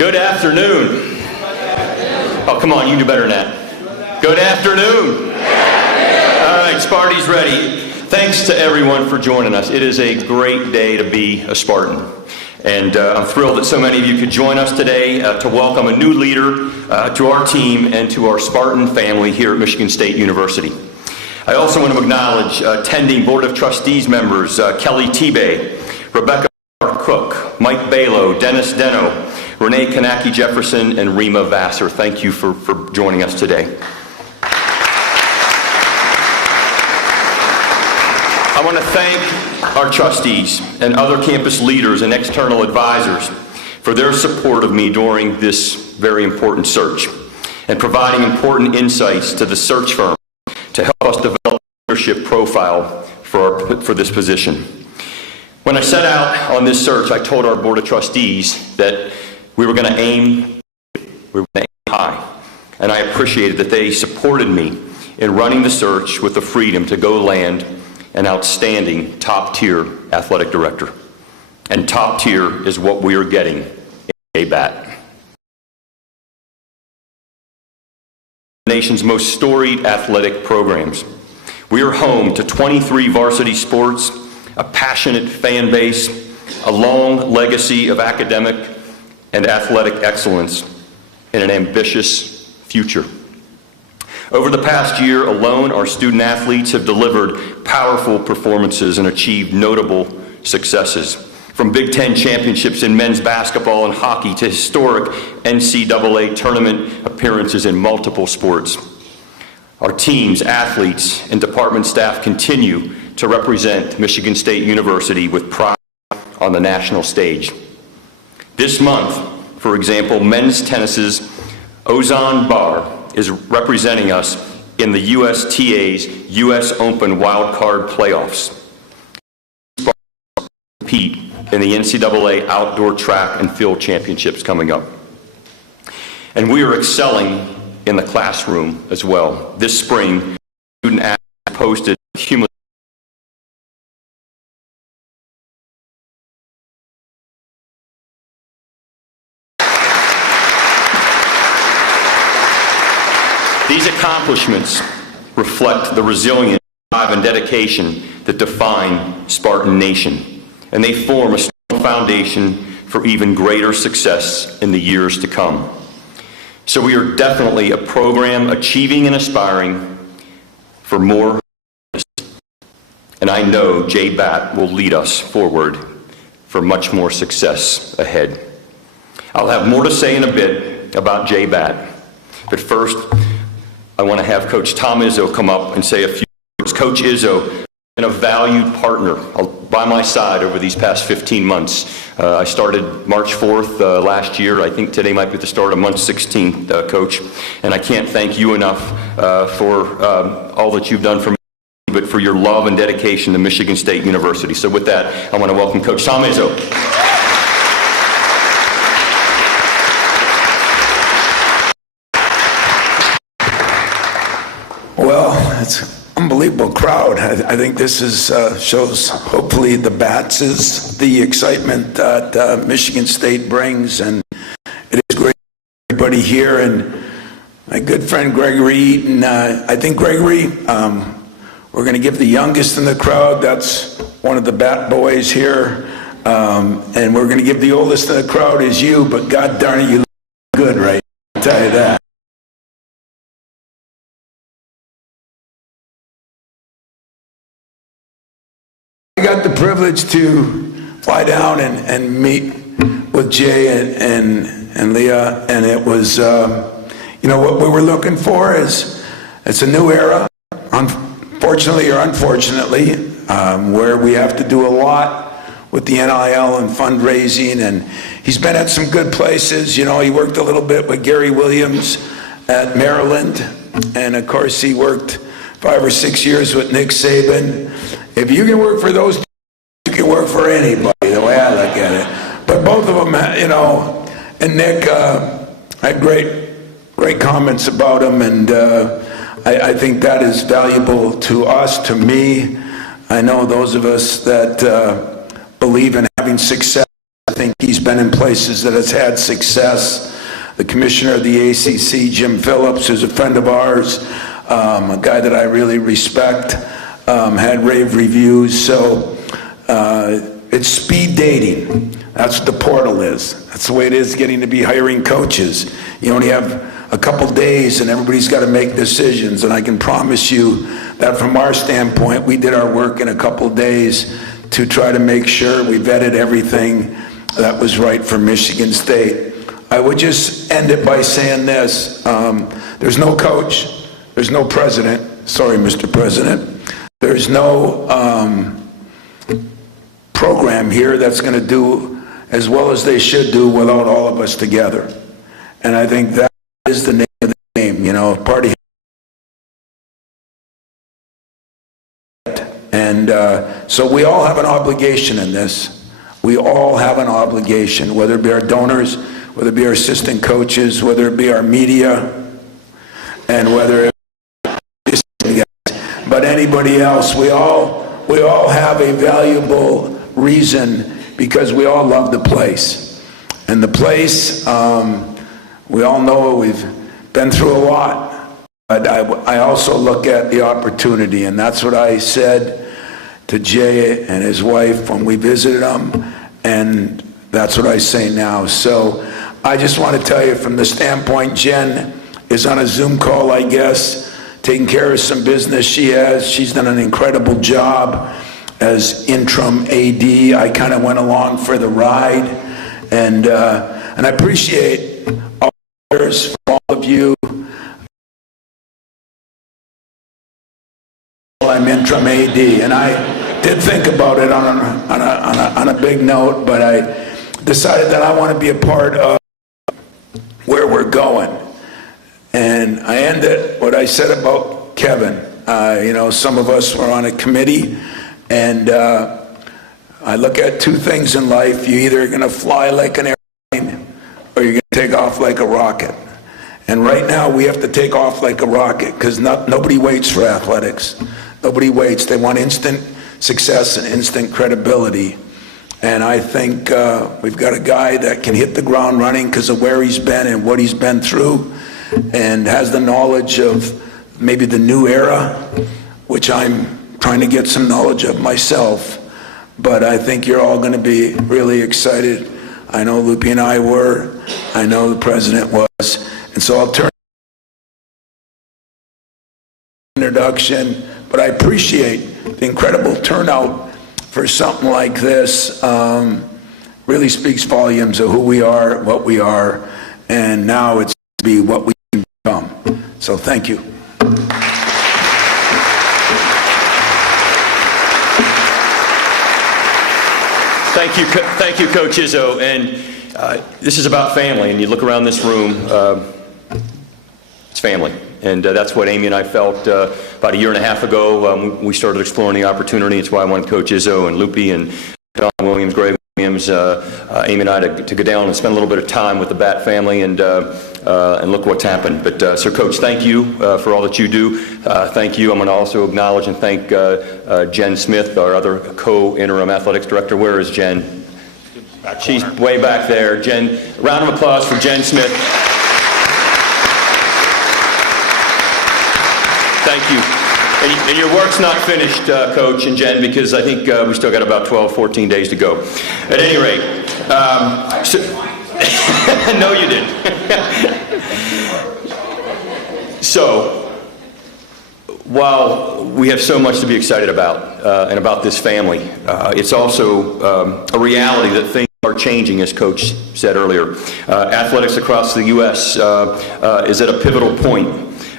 Good afternoon. Oh, come on, you do better than that. Good afternoon. All right, Sparty's ready. Thanks to everyone for joining us. It is a great day to be a Spartan. And I'm thrilled that so many of you could join us today to welcome a new leader to our team and to our Spartan family here at Michigan State University. I also want to acknowledge attending Board of Trustees members Kelly Tebay, Rebecca Cook, Mike Balo, Dennis Deno, Renee Kanaki Jefferson, and Rima Vassar. Thank you for joining us today. I want to thank our trustees and other campus leaders and external advisors for their support of me during this very important search and providing important insights to the search firm to help us develop a leadership profile for this position. When I set out on this search, I told our Board of Trustees that we were going to aim high, and I appreciated that they supported me in running the search with the freedom to go land an outstanding top-tier athletic director. And top tier is what we are getting in J Batt. The nation's most storied athletic programs. We are home to 23 varsity sports, a passionate fan base, a long legacy of academic and athletic excellence, and an ambitious future. Over the past year alone, our student athletes have delivered powerful performances and achieved notable successes. From Big Ten championships in men's basketball and hockey to historic NCAA tournament appearances in multiple sports. Our teams, athletes, and department staff continue to represent Michigan State University with pride on the national stage. This month, for example, men's tennis's Ozan Bar is representing us in the USTA's US Open wildcard playoffs. Compete in the NCAA Outdoor Track and Field Championships coming up. And we are excelling in the classroom as well. This spring, student athletes posted cumulative These accomplishments reflect the resilience, drive, and dedication that define Spartan Nation, and they form a strong foundation for even greater success in the years to come. So we are definitely a program achieving and aspiring for more, and I know J Batt will lead us forward for much more success ahead. I'll have more to say in a bit about J Batt, but first, I want to have Coach Tom Izzo come up and say a few words. Coach Izzo has been a valued partner by my side over these past 15 months. I started March 4th last year. I think today might be the start of month 16th, Coach. And I can't thank you enough for all that you've done for me, but for your love and dedication to Michigan State University. So with that, I want to welcome Coach Tom Izzo. Well, it's an unbelievable crowd. I think this is shows hopefully the Bats is the excitement that Michigan State brings, and it is great everybody here. And my good friend Gregory Eaton, I think Gregory, we're going to give the youngest in the crowd, that's one of the Bat boys here, and we're going to give the oldest in the crowd is you, but God darn it, you look good, right? I'll tell you that. I got the privilege to fly down and meet with Jay and Leah, and it was, you know, what we were looking for is, it's a new era, unfortunately or unfortunately, where we have to do a lot with the NIL and fundraising, and he's been at some good places. You know, he worked a little bit with Gary Williams at Maryland, and of course he worked 5 or 6 years with Nick Saban. If you can work for those, you can work for anybody, the way I look at it. But both of them, you know, and Nick had great comments about him, and I think that is valuable to us, to me. I know those of us that believe in having success think he's been in places that has had success. The commissioner of the ACC, Jim Phillips, who's a friend of ours, a guy that I really respect, had rave reviews. So it's speed dating. That's what the portal is. That's the way it is getting to be hiring coaches. You only have a couple days and everybody's got to make decisions. And I can promise you that from our standpoint, we did our work in a couple days to try to make sure we vetted everything that was right for Michigan State. I would just end it by saying this. There's no coach. There's no president. Sorry, Mr. President. There's no program here that's going to do as well as they should do without all of us together. And I think that is the name of the game, you know, party. And so we all have an obligation in this. We all have an obligation, whether it be our donors, whether it be our assistant coaches, whether it be our media, and whether it be, but anybody else. We all have a valuable reason because we all love the place. And the place, we all know we've been through a lot, but I also look at the opportunity, and that's what I said to Jay and his wife when we visited them, and that's what I say now. So I just want to tell you from the standpoint, Jen is on a Zoom call, I guess, taking care of some business she has. She's done an incredible job as interim AD. I kind of went along for the ride, and I appreciate all of you. I'm interim AD, and I did think about it on a big note, but I decided that I want to be a part of where we're going. And I ended what I said about Kevin. You know, some of us were on a committee, and I look at two things in life. You're either going to fly like an airplane or you're going to take off like a rocket. And right now we have to take off like a rocket because nobody waits for athletics. Nobody waits. They want instant success and instant credibility. And I think we've got a guy that can hit the ground running because of where he's been and what he's been through, and has the knowledge of maybe the new era, which I'm trying to get some knowledge of myself. But I think you're all going to be really excited. I know Loopy and I were. I know the president was. And so I'll turn introduction, but I appreciate the incredible turnout for something like this. Really speaks volumes of who we are, what we are, and now it's to be what we can become. So thank you. Thank you, Coach Izzo. And this is about family, and you look around this room, it's family. And that's what Amy and I felt about a year and a half ago. We started exploring the opportunity. It's why I wanted Coach Izzo and Loopy and Don Williams, Greg Williams, Amy and I to go down and spend a little bit of time with the Batt family and look what's happened. But so, Coach, thank you for all that you do. Thank you. I'm going to also acknowledge and thank Jen Smith, our other co-interim athletics director. Where is Jen? She's way back there. Jen, round of applause for Jen Smith. Thank you. And your work's not finished, Coach and Jen, because I think we still got about 12, 14 days to go. At any rate, no, you didn't. So, while we have so much to be excited about and about this family, it's also a reality that things are changing, as Coach said earlier. Athletics across the U.S. Is at a pivotal point,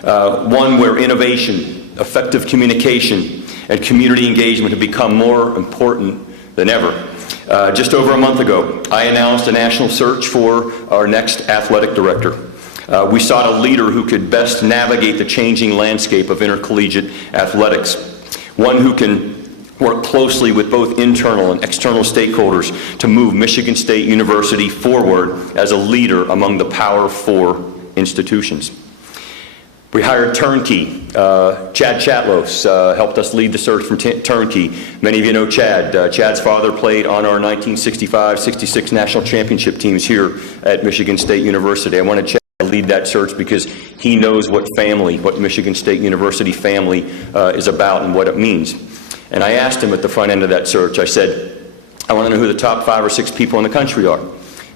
one where innovation, effective communication, and community engagement have become more important than ever. Just over a month ago, I announced a national search for our next athletic director. We sought a leader who could best navigate the changing landscape of intercollegiate athletics, one who can work closely with both internal and external stakeholders to move Michigan State University forward as a leader among the Power 4 institutions. We hired Turnkey. Chad Chatlos helped us lead the search from Turnkey. Many of you know Chad. Chad's father played on our 1965-66 national championship teams here at Michigan State University. I wanted Chad to lead that search because he knows what Michigan State University family is about and what it means. And I asked him at the front end of that search, I said, I want to know who the top 5 or 6 people in the country are.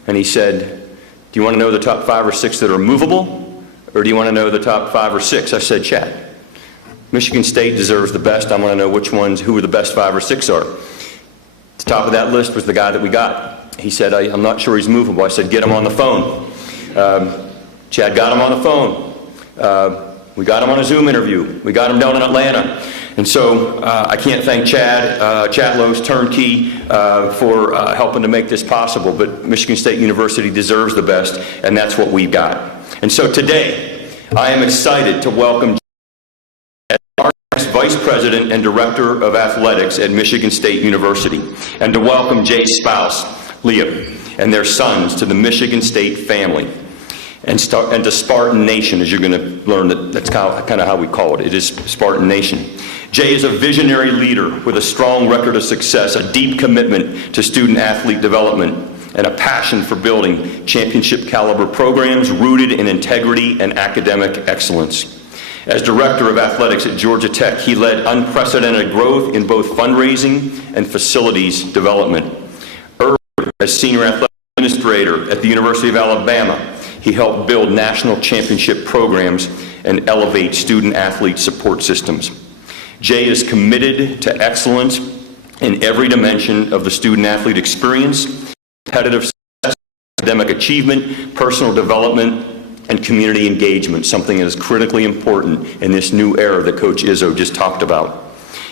And he said, do you want to know the top 5 or 6 that are movable? Or do you want to know the top 5 or 6? I said, Chad, Michigan State deserves the best. I want to know who the best 5 or 6 are. At the top of that list was the guy that we got. He said, I'm not sure he's movable. I said, get him on the phone. Chad got him on the phone. We got him on a Zoom interview. We got him down in Atlanta. And so I can't thank Chad, Chatlos, Turnkey, for helping to make this possible. But Michigan State University deserves the best, and that's what we've got. And so today, I am excited to welcome as our next Vice President and Director of Athletics at Michigan State University, and to welcome Jay's spouse, Leah, and their sons to the Michigan State family, and to Spartan Nation, as you're going to learn. That's kind of how we call it. It is Spartan Nation. Jay is a visionary leader with a strong record of success, a deep commitment to student-athlete development, and a passion for building championship-caliber programs rooted in integrity and academic excellence. As Director of Athletics at Georgia Tech, he led unprecedented growth in both fundraising and facilities development. Earlier, as Senior Athletic Administrator at the University of Alabama, he helped build national championship programs and elevate student-athlete support systems. Jay is committed to excellence in every dimension of the student-athlete experience, competitive success, academic achievement, personal development, and community engagement, something that is critically important in this new era that Coach Izzo just talked about.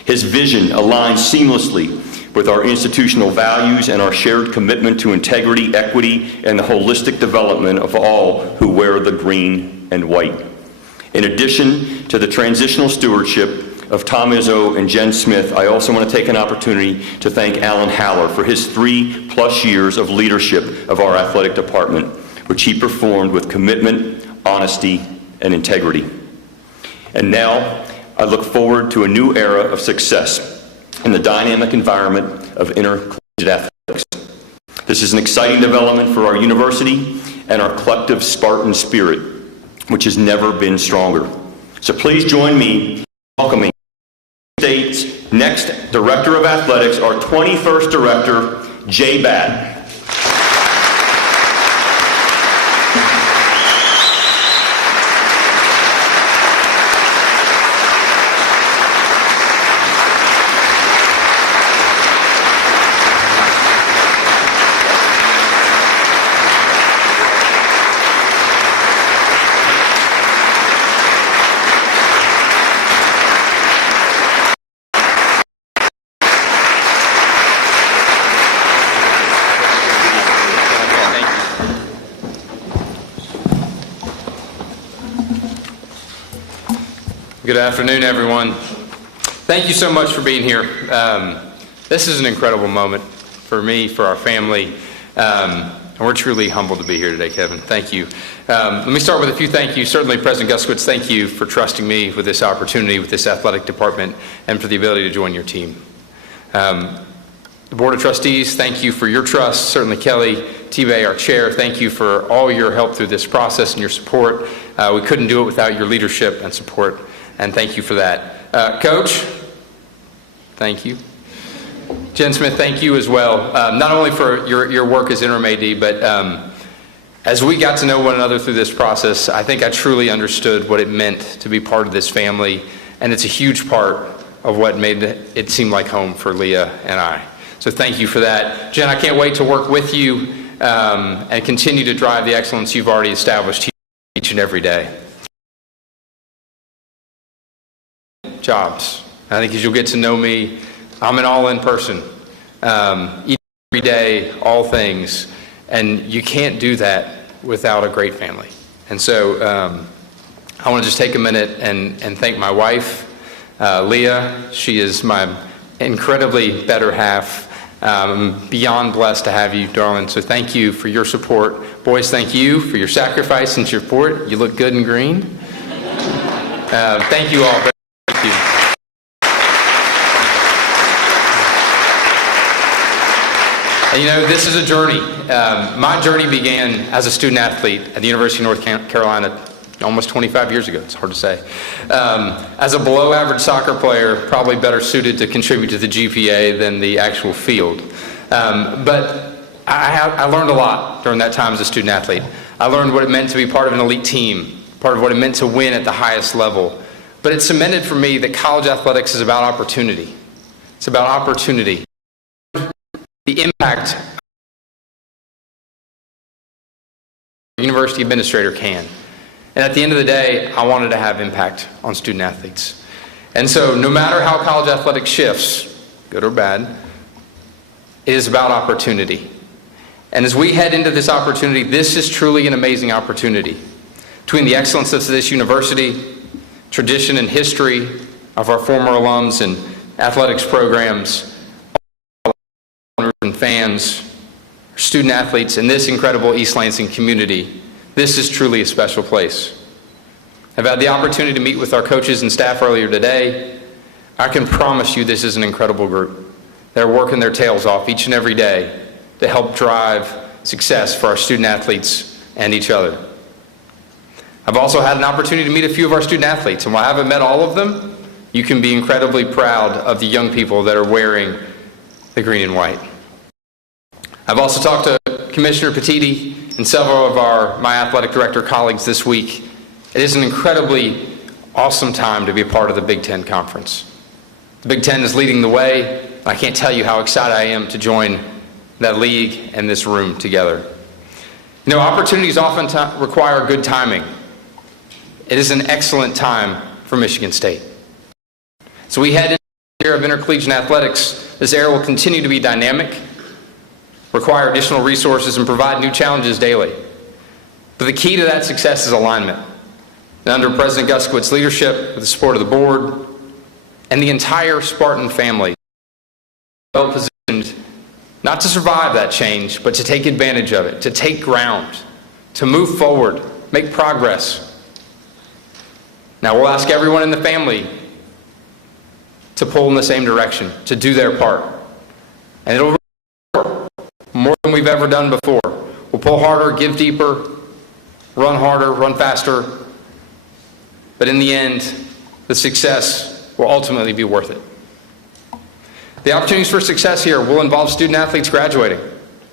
His vision aligns seamlessly with our institutional values and our shared commitment to integrity, equity, and the holistic development of all who wear the green and white. In addition to the transitional stewardship of Tom Izzo and Jen Smith, I also want to take an opportunity to thank Alan Haller for his 3+ years of leadership of our athletic department, which he performed with commitment, honesty, and integrity. And now, I look forward to a new era of success in the dynamic environment of intercollegiate athletics. This is an exciting development for our university and our collective Spartan spirit, which has never been stronger. So please join me in welcoming State's next Director of Athletics, our 21st Director, J Batt. Good afternoon, everyone. Thank you so much for being here. This is an incredible moment for me, for our family, and we're truly humbled to be here today, Kevin. Thank you. Let me start with a few thank yous. Certainly, President Guskowitz, thank you for trusting me with this opportunity, with this athletic department, and for the ability to join your team. The Board of Trustees, thank you for your trust. Certainly, Kelly T-Bay, our chair, thank you for all your help through this process and your support. We couldn't do it without your leadership and support, and thank you for that. Coach, thank you. Jen Smith, thank you as well, not only for your work as interim AD, but as we got to know one another through this process, I think I truly understood what it meant to be part of this family, and it's a huge part of what made it seem like home for Leah and I. So thank you for that. Jen, I can't wait to work with you and continue to drive the excellence you've already established here each and every day. Jobs. I think as you'll get to know me, I'm an all-in person. Each every day, all things, and you can't do that without a great family. And so I want to just take a minute and thank my wife, Leah. She is my incredibly better half. Beyond blessed to have you, darling. So thank you for your support. Boys, thank you for your sacrifice and your support. You look good in green. Thank you all. Thank you. And, you know, this is a journey. My journey began as a student athlete at the University of North Carolina almost 25 years ago. It's hard to say. As a below average soccer player, probably better suited to contribute to the GPA than the actual field. But I learned a lot during that time as a student athlete. I learned what it meant to be part of an elite team, part of what it meant to win at the highest level. But it cemented for me that college athletics is about opportunity. It's about opportunity. The impact a university administrator can. And at the end of the day, I wanted to have impact on student athletes. And so no matter how college athletics shifts, good or bad, it is about opportunity. And as we head into this opportunity, this is truly an amazing opportunity. Between the excellence of this university, tradition and history of our former alums and athletics programs, and fans, student athletes, and this incredible East Lansing community, this is truly a special place. I've had the opportunity to meet with our coaches and staff earlier today. I can promise you this is an incredible group. They're working their tails off each and every day to help drive success for our student athletes and each other. I've also had an opportunity to meet a few of our student athletes, and while I haven't met all of them, you can be incredibly proud of the young people that are wearing the green and white. I've also talked to Commissioner Petiti and several of my athletic director colleagues this week. It is an incredibly awesome time to be a part of the Big Ten Conference. The Big Ten is leading the way. I can't tell you how excited I am to join that league and this room together. You know, opportunities often require good timing. It is an excellent time for Michigan State. So we head into the era of intercollegiate athletics. This era will continue to be dynamic, require additional resources, and provide new challenges daily. But the key to that success is alignment. And under President Guskiewicz' leadership, with the support of the board, and the entire Spartan family, well positioned not to survive that change, but to take advantage of it, to take ground, to move forward, make progress. Now we'll ask everyone in the family to pull in the same direction, to do their part. And it'll more than we've ever done before. We'll pull harder, give deeper, run harder, run faster. But in the end, the success will ultimately be worth it. The opportunities for success here will involve student athletes graduating.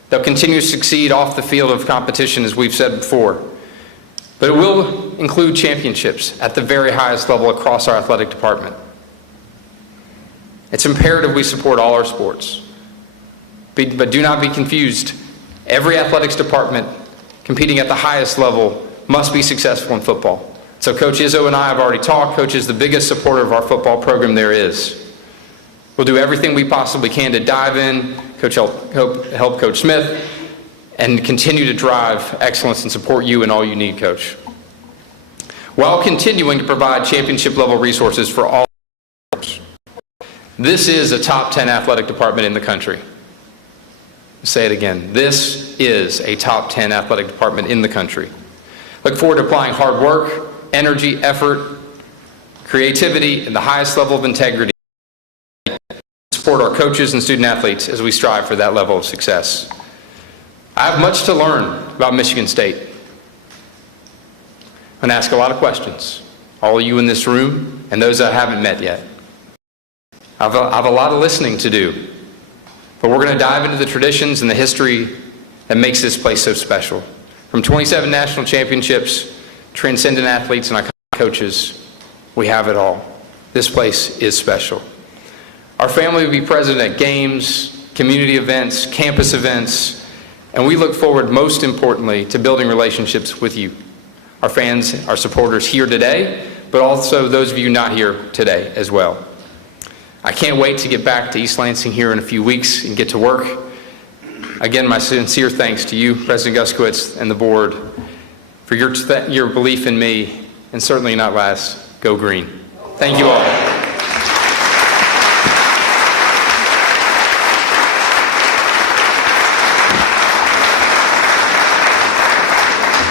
They'll continue to succeed off the field of competition, as we've said before. But it will include championships at the very highest level across our athletic department. It's imperative we support all our sports. But do not be confused. Every athletics department competing at the highest level must be successful in football. So Coach Izzo and I have already talked. Coach is the biggest supporter of our football program there is. We'll do everything we possibly can to dive in, help Coach Smith, and continue to drive excellence and support you and all you need, Coach, while continuing to provide championship-level resources for all. This is a top 10 athletic department in the country. Say it again. This is a top 10 athletic department in the country. Look forward to applying hard work, energy, effort, creativity, and the highest level of integrity to support our coaches and student athletes as we strive for that level of success. I have much to learn about Michigan State. I'm going to ask a lot of questions, all of you in this room and those I haven't met yet. I have a lot of listening to do, but we're going to dive into the traditions and the history that makes this place so special. From 27 national championships, transcendent athletes, and iconic coaches, we have it all. This place is special. Our family will be present at games, community events, campus events, and we look forward, most importantly, to building relationships with you, our fans, our supporters here today, but also those of you not here today as well. I can't wait to get back to East Lansing here in a few weeks and get to work. Again, my sincere thanks to you, President Guskiewicz, and the board for your belief in me, and certainly not last, go green. Thank you all.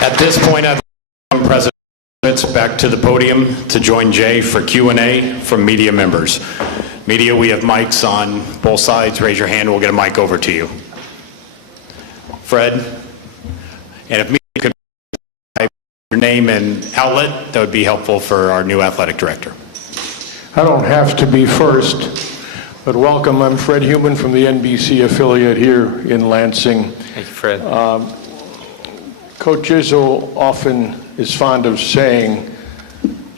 At this point, I'd like to President Back to the podium to join Jay for Q&A from media members. Media, we have mics on both sides. Raise your hand, we'll get a mic over to you. Fred, and if media could type your name and outlet, that would be helpful for our new athletic director. I don't have to be first, but welcome. I'm Fred Human from the NBC affiliate here in Lansing. Thank you, Fred. Coach Izzo often is fond of saying,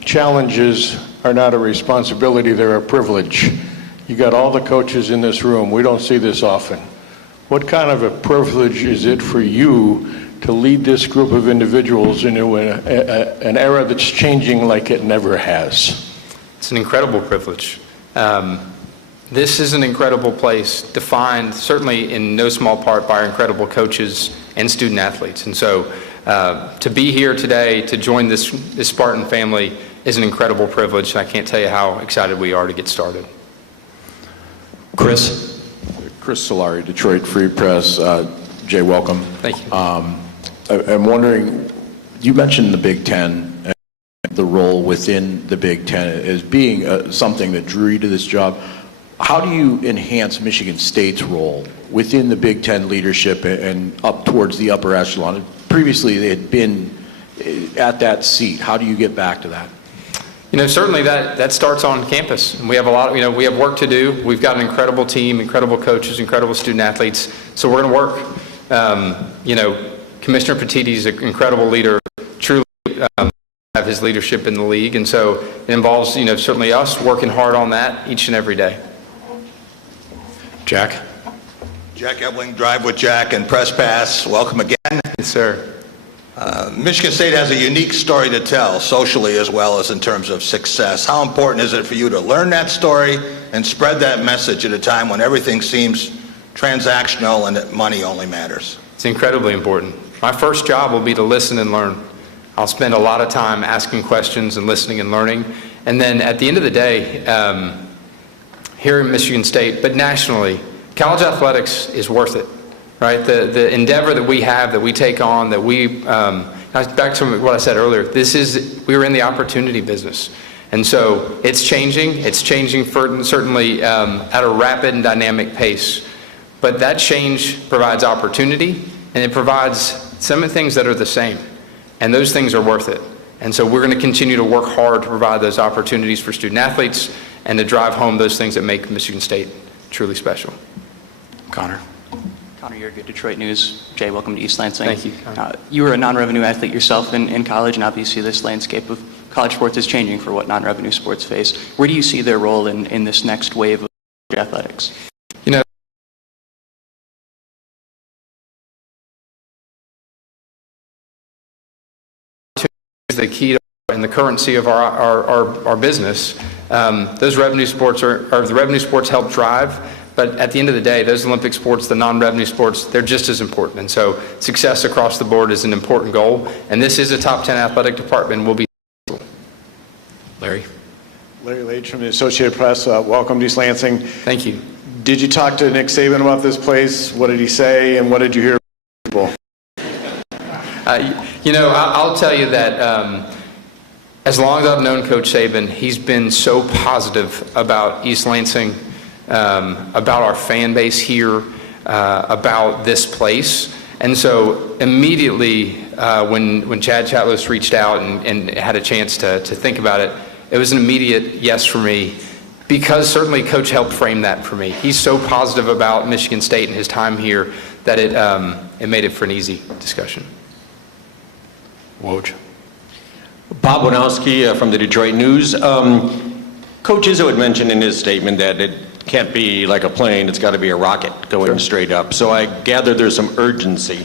challenges are not a responsibility, they're a privilege. You got all the coaches in this room. We don't see this often. What kind of a privilege is it for you to lead this group of individuals into an era that's changing like it never has? It's an incredible privilege. This is an incredible place, defined certainly in no small part by our incredible coaches and student athletes. And so to be here today, to join this Spartan family is an incredible privilege, and I can't tell you how excited we are to get started. Chris? Chris Solari, Detroit Free Press. Jay, welcome. Thank you. I'm wondering, you mentioned the Big Ten, and the role within the Big Ten as being something that drew you to this job. How do you enhance Michigan State's role within the Big Ten leadership and up towards the upper echelon? Previously, they had been at that seat. How do you get back to that? You know, certainly that starts on campus. And we have a lot of, we have work to do. We've got an incredible team, incredible coaches, incredible student athletes. So we're going to work. Commissioner Petitti's an incredible leader, truly have his leadership in the league. And so it involves, certainly us working hard on that each and every day. Jack? Jack Ebling, Drive with Jack and Press Pass. Welcome again. Yes, sir. Michigan State has a unique story to tell, socially as well as in terms of success. How important is it for you to learn that story and spread that message at a time when everything seems transactional and that money only matters? It's incredibly important. My first job will be to listen and learn. I'll spend a lot of time asking questions and listening and learning. And then at the end of the day, here in Michigan State, but nationally, college athletics is worth it, right? The endeavor that we have, that we take on, that back to what I said earlier, we're in the opportunity business. And so it's changing certainly at a rapid and dynamic pace. But that change provides opportunity, and it provides some of the things that are the same. And those things are worth it. And so we're going to continue to work hard to provide those opportunities for student athletes and to drive home those things that make Michigan State truly special. Connor? Connor, you're good. Detroit News. Jay, welcome to East Lansing. Thank you. You were a non-revenue athlete yourself in college, and obviously this landscape of college sports is changing for what non-revenue sports face. Where do you see their role in this next wave of athletics? The key and the currency of our business. Those revenue sports the revenue sports help drive, but at the end of the day, those Olympic sports, the non-revenue sports, they're just as important. And so success across the board is an important goal, and this is a top 10 athletic department. Will be. Larry? Larry Lage from the Associated Press. Welcome to East Lansing. Thank you. Did you talk to Nick Saban about this place? What did he say, and what did you hear from people? I'll tell you that as long as I've known Coach Saban, he's been so positive about East Lansing, about our fan base here, about this place. And so immediately when Chad Chatlos reached out and had a chance to think about it, it was an immediate yes for me, because certainly Coach helped frame that for me. He's so positive about Michigan State and his time here that it made it for an easy discussion. Woj? Bob Winowski from the Detroit News. Coach Izzo had mentioned in his statement that it can't be like a plane, it's got to be a rocket going straight up. So I gather there's some urgency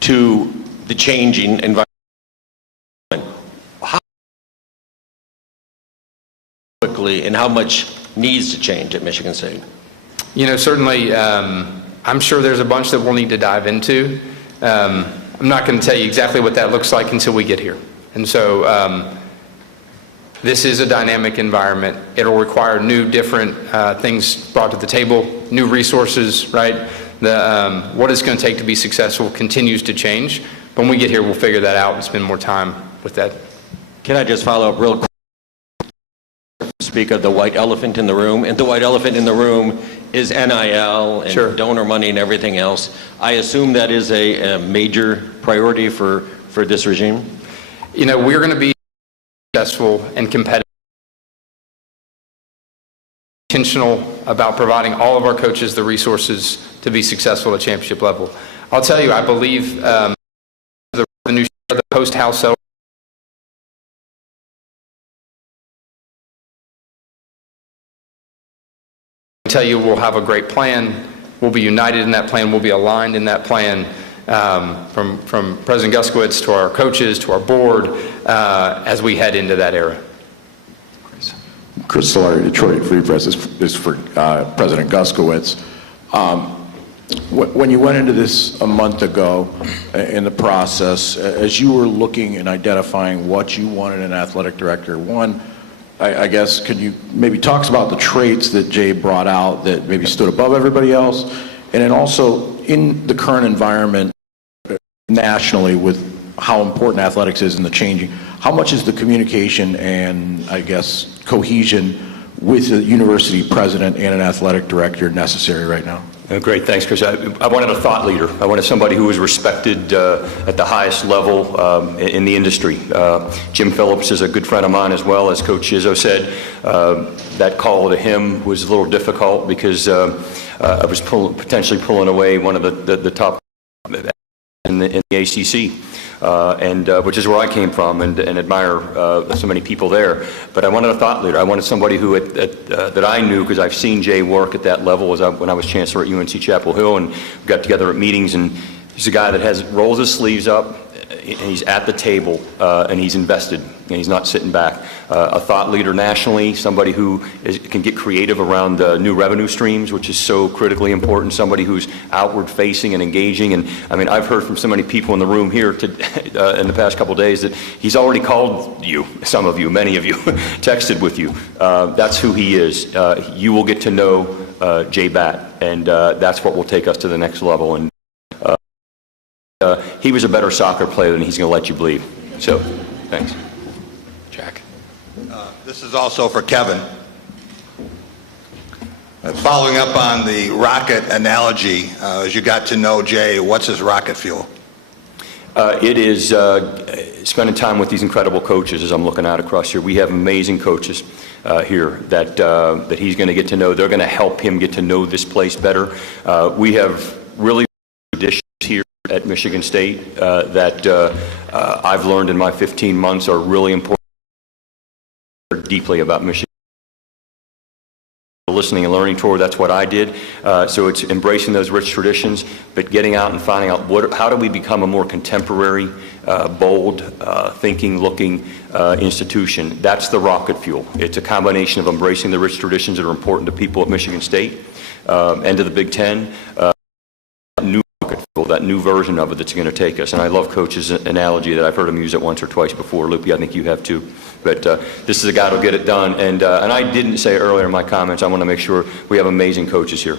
to the changing environment. How quickly and how much needs to change at Michigan State? Certainly, I'm sure there's a bunch that we'll need to dive into. I'm not going to tell you exactly what that looks like until we get here. And so this is a dynamic environment. It'll require new, different things brought to the table, new resources, right? What it's going to take to be successful continues to change. But when we get here, we'll figure that out and spend more time with that. Can I just follow up real quick? Speak of the white elephant in the room, and the white elephant in the room is NIL and Sure. donor money and everything else. I assume that is a major priority for this regime? You know, we're going to be successful and competitive, intentional about providing all of our coaches the resources to be successful at championship level. I'll tell you, I believe the new the post-house settlement tell you we'll have a great plan. We'll be united in that plan. We'll be aligned in that plan, from President Guskowitz to our coaches to our board as we head into that era. Chris Stoller, Detroit Free Press, is for President Guskowitz. When you went into this a month ago in the process, as you were looking and identifying what you wanted in an athletic director, one, I guess, could you maybe talk about the traits that Jay brought out that maybe stood above everybody else? And then also, in the current environment nationally with how important athletics is and the changing, how much is the communication and, I guess, cohesion with the university president and an athletic director necessary right now? Great, thanks, Chris. I wanted a thought leader. I wanted somebody who was respected at the highest level in the industry. Jim Phillips is a good friend of mine as well, as Coach Izzo said. That call to him was a little difficult because I was potentially pulling away one of the top in the ACC. Which is where I came from and admire so many people there. But I wanted a thought leader. I wanted somebody who that I knew, because I've seen Jay work at that level when I was chancellor at UNC Chapel Hill, and we got together at meetings, and he's a guy that rolls his sleeves up, and he's at the table, and he's invested, and he's not sitting back. A thought leader nationally, somebody who can get creative around new revenue streams, which is so critically important, somebody who's outward facing and engaging. And I mean, I've heard from so many people in the room here in the past couple of days that he's already called you, some of you, many of you, texted with you. That's who he is. You will get to know J Batt, and that's what will take us to the next level. And he was a better soccer player than he's going to let you believe. So, thanks. Jack. This is also for Kevin. Following up on the rocket analogy, as you got to know Jay, what's his rocket fuel? It is spending time with these incredible coaches as I'm looking out across here. We have amazing coaches here that he's going to get to know. They're going to help him get to know this place better. We have really traditions here at Michigan State that I've learned in my 15 months are really important, deeply about Michigan. Listening and learning tour, that's what I did. So it's embracing those rich traditions, but getting out and finding out how do we become a more contemporary, bold, thinking, looking institution. That's the rocket fuel. It's a combination of embracing the rich traditions that are important to people at Michigan State and to the Big Ten. New rocket fuel, that new version of it that's going to take us. And I love Coach's analogy that I've heard him use it once or twice before. Loopy, I think you have too. But this is a guy who'll get it done. And I didn't say earlier in my comments, I want to make sure we have amazing coaches here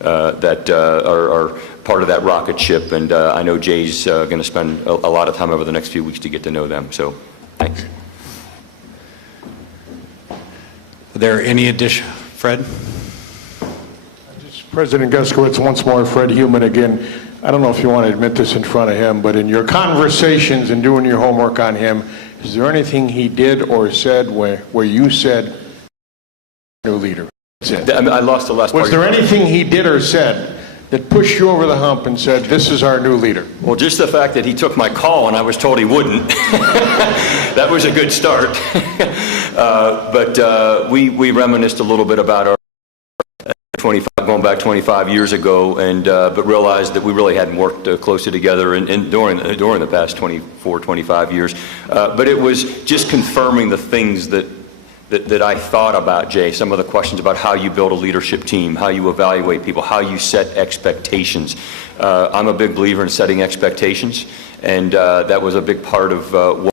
that are part of that rocket ship. And I know Jay's going to spend a lot of time over the next few weeks to get to know them. So, thanks. Are there any addition? Fred? President Guskowitz, once more, Fred Heumann again. I don't know if you want to admit this in front of him, but in your conversations and doing your homework on him, is there anything he did or said where you said, new leader? I lost the last part. Was there anything he did or said that pushed you over the hump and said, this is our new leader? Well, just the fact that he took my call and I was told he wouldn't, that was a good start. But we reminisced a little bit about our going back 25 years ago, and but realized that we really hadn't worked closely together during the past 24, 25 years. But it was just confirming the things that I thought about Jay, some of the questions about how you build a leadership team, how you evaluate people, how you set expectations. I'm a big believer in setting expectations, and that was a big part of what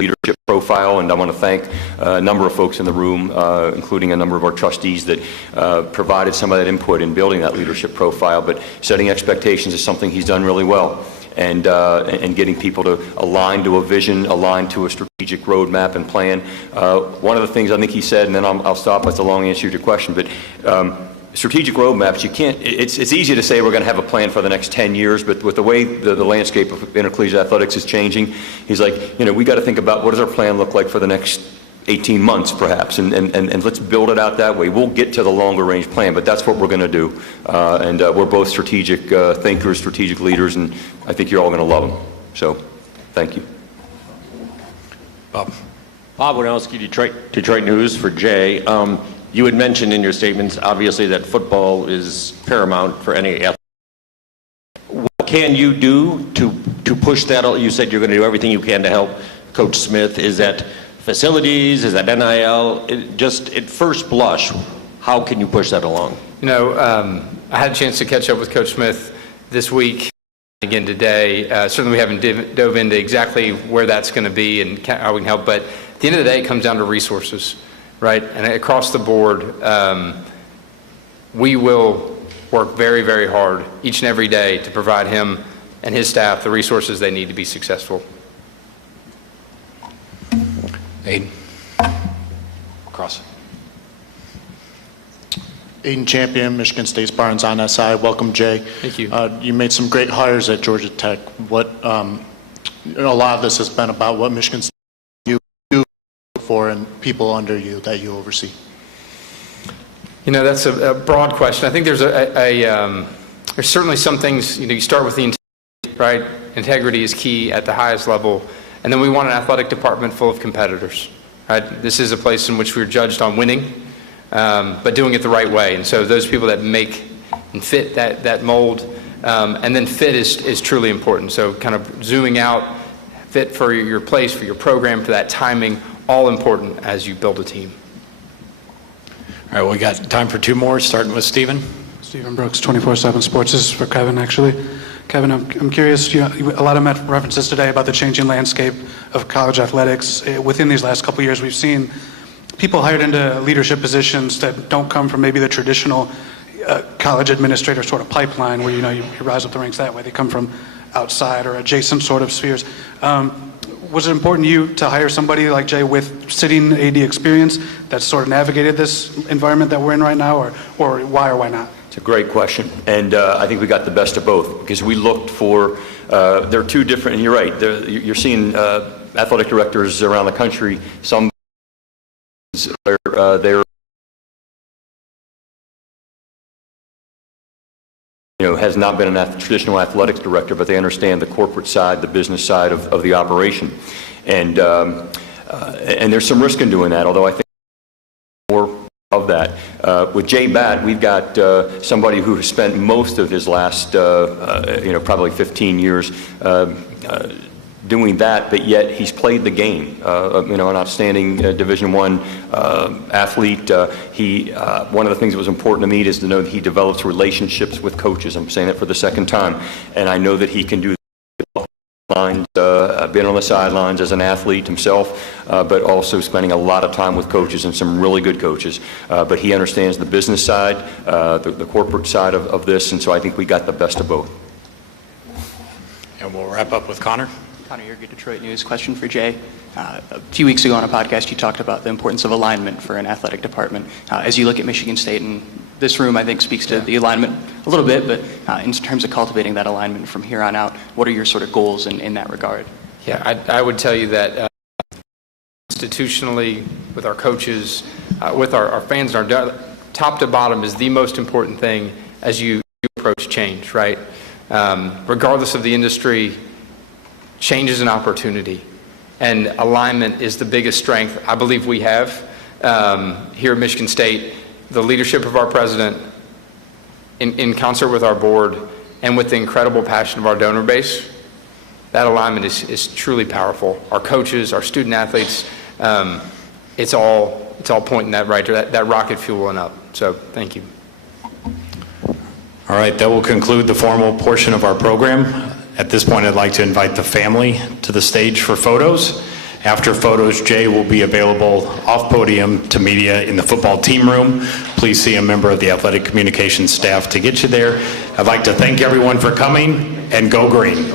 leadership profile, and I want to thank a number of folks in the room, including a number of our trustees that provided some of that input in building that leadership profile. But setting expectations is something he's done really well. and getting people to align to a vision, align to a strategic roadmap and plan. One of the things I think he said, and then I'll stop, that's a long answer to your question, but strategic roadmaps, you can't, it's easy to say we're going to have a plan for the next 10 years, but with the way the landscape of intercollegiate athletics is changing, he's like, we got to think about what does our plan look like for the next 18 months perhaps, and let's build it out that way. We'll get to the longer range plan, but that's what we're going to do. And we're both strategic thinkers, strategic leaders, and I think you're all going to love them. So, thank you. Bob Winowski, Detroit News for Jay. You had mentioned in your statements, obviously, that football is paramount for any athlete. What can you do to push that? You said you're going to do everything you can to help Coach Smith. Is that facilities? Is that NIL? Just at first blush, how can you push that along? I had a chance to catch up with Coach Smith this week, again today. Certainly we haven't dove into exactly where that's going to be and how we can help, but at the end of the day, it comes down to resources, right? And across the board, we will work very, very hard each and every day to provide him and his staff the resources they need to be successful. Aiden. Across. Aiden Champion, Michigan State's Barnes on SI. Welcome, Jay. Thank you. You made some great hires at Georgia Tech. A lot of this has been about what Michigan State you do for and people under you that you oversee. That's a broad question. I think there's there's certainly some things, you start with the integrity, right? Integrity is key at the highest level. And then we want an athletic department full of competitors, right? This is a place in which we're judged on winning, but doing it the right way. And so those people that make and fit that mold, and then fit is truly important. So kind of zooming out, fit for your place, for your program, for that timing, all important as you build a team. All right, we got time for two more, starting with Stephen. Stephen Brooks, 24/7 Sports. This is for Kevin, actually. Kevin, I'm curious, a lot of references today about the changing landscape of college athletics. Within these last couple of years, we've seen people hired into leadership positions that don't come from maybe the traditional college administrator sort of pipeline where, you rise up the ranks that way. They come from outside or adjacent sort of spheres. Was it important to you to hire somebody like Jay with sitting AD experience that sort of navigated this environment that we're in right now, or why or why not? It's a great question, and I think we got the best of both because we looked for, there are two different, and you're right, you're seeing athletic directors around the country, some where they're, has not been a traditional athletics director, but they understand the corporate side, the business side of the operation. And there's some risk in doing that, although I think more of that. With J Batt, we've got somebody who has spent most of his last, probably 15 years doing that, but yet he's played the game. An outstanding Division I athlete. One of the things that was important to me is to know that he develops relationships with coaches. I'm saying it for the second time, and I know that he can do lines, been on the sidelines as an athlete himself, but also spending a lot of time with coaches and some really good coaches. But he understands the business side, the corporate side of this, and so I think we got the best of both. And we'll wrap up with Connor. Connor Yerger, Detroit News. Question for Jay. A few weeks ago on a podcast, you talked about the importance of alignment for an athletic department. As you look at Michigan State, and this room, I think, speaks to the alignment a little bit, but in terms of cultivating that alignment from here on out, what are your sort of goals in that regard? Yeah, I would tell you that institutionally, with our coaches, with our fans, and our top to bottom is the most important thing as you approach change, right? Regardless of the industry, change is an opportunity, and alignment is the biggest strength I believe we have here at Michigan State. The leadership of our president, in concert with our board, and with the incredible passion of our donor base, that alignment is truly powerful. Our coaches, our student athletes, it's all pointing that right, that rocket fueling up. So thank you. All right, that will conclude the formal portion of our program. At this point, I'd like to invite the family to the stage for photos. After photos, Jay will be available off podium to media in the football team room. Please see a member of the athletic communications staff to get you there. I'd like to thank everyone for coming, and go green.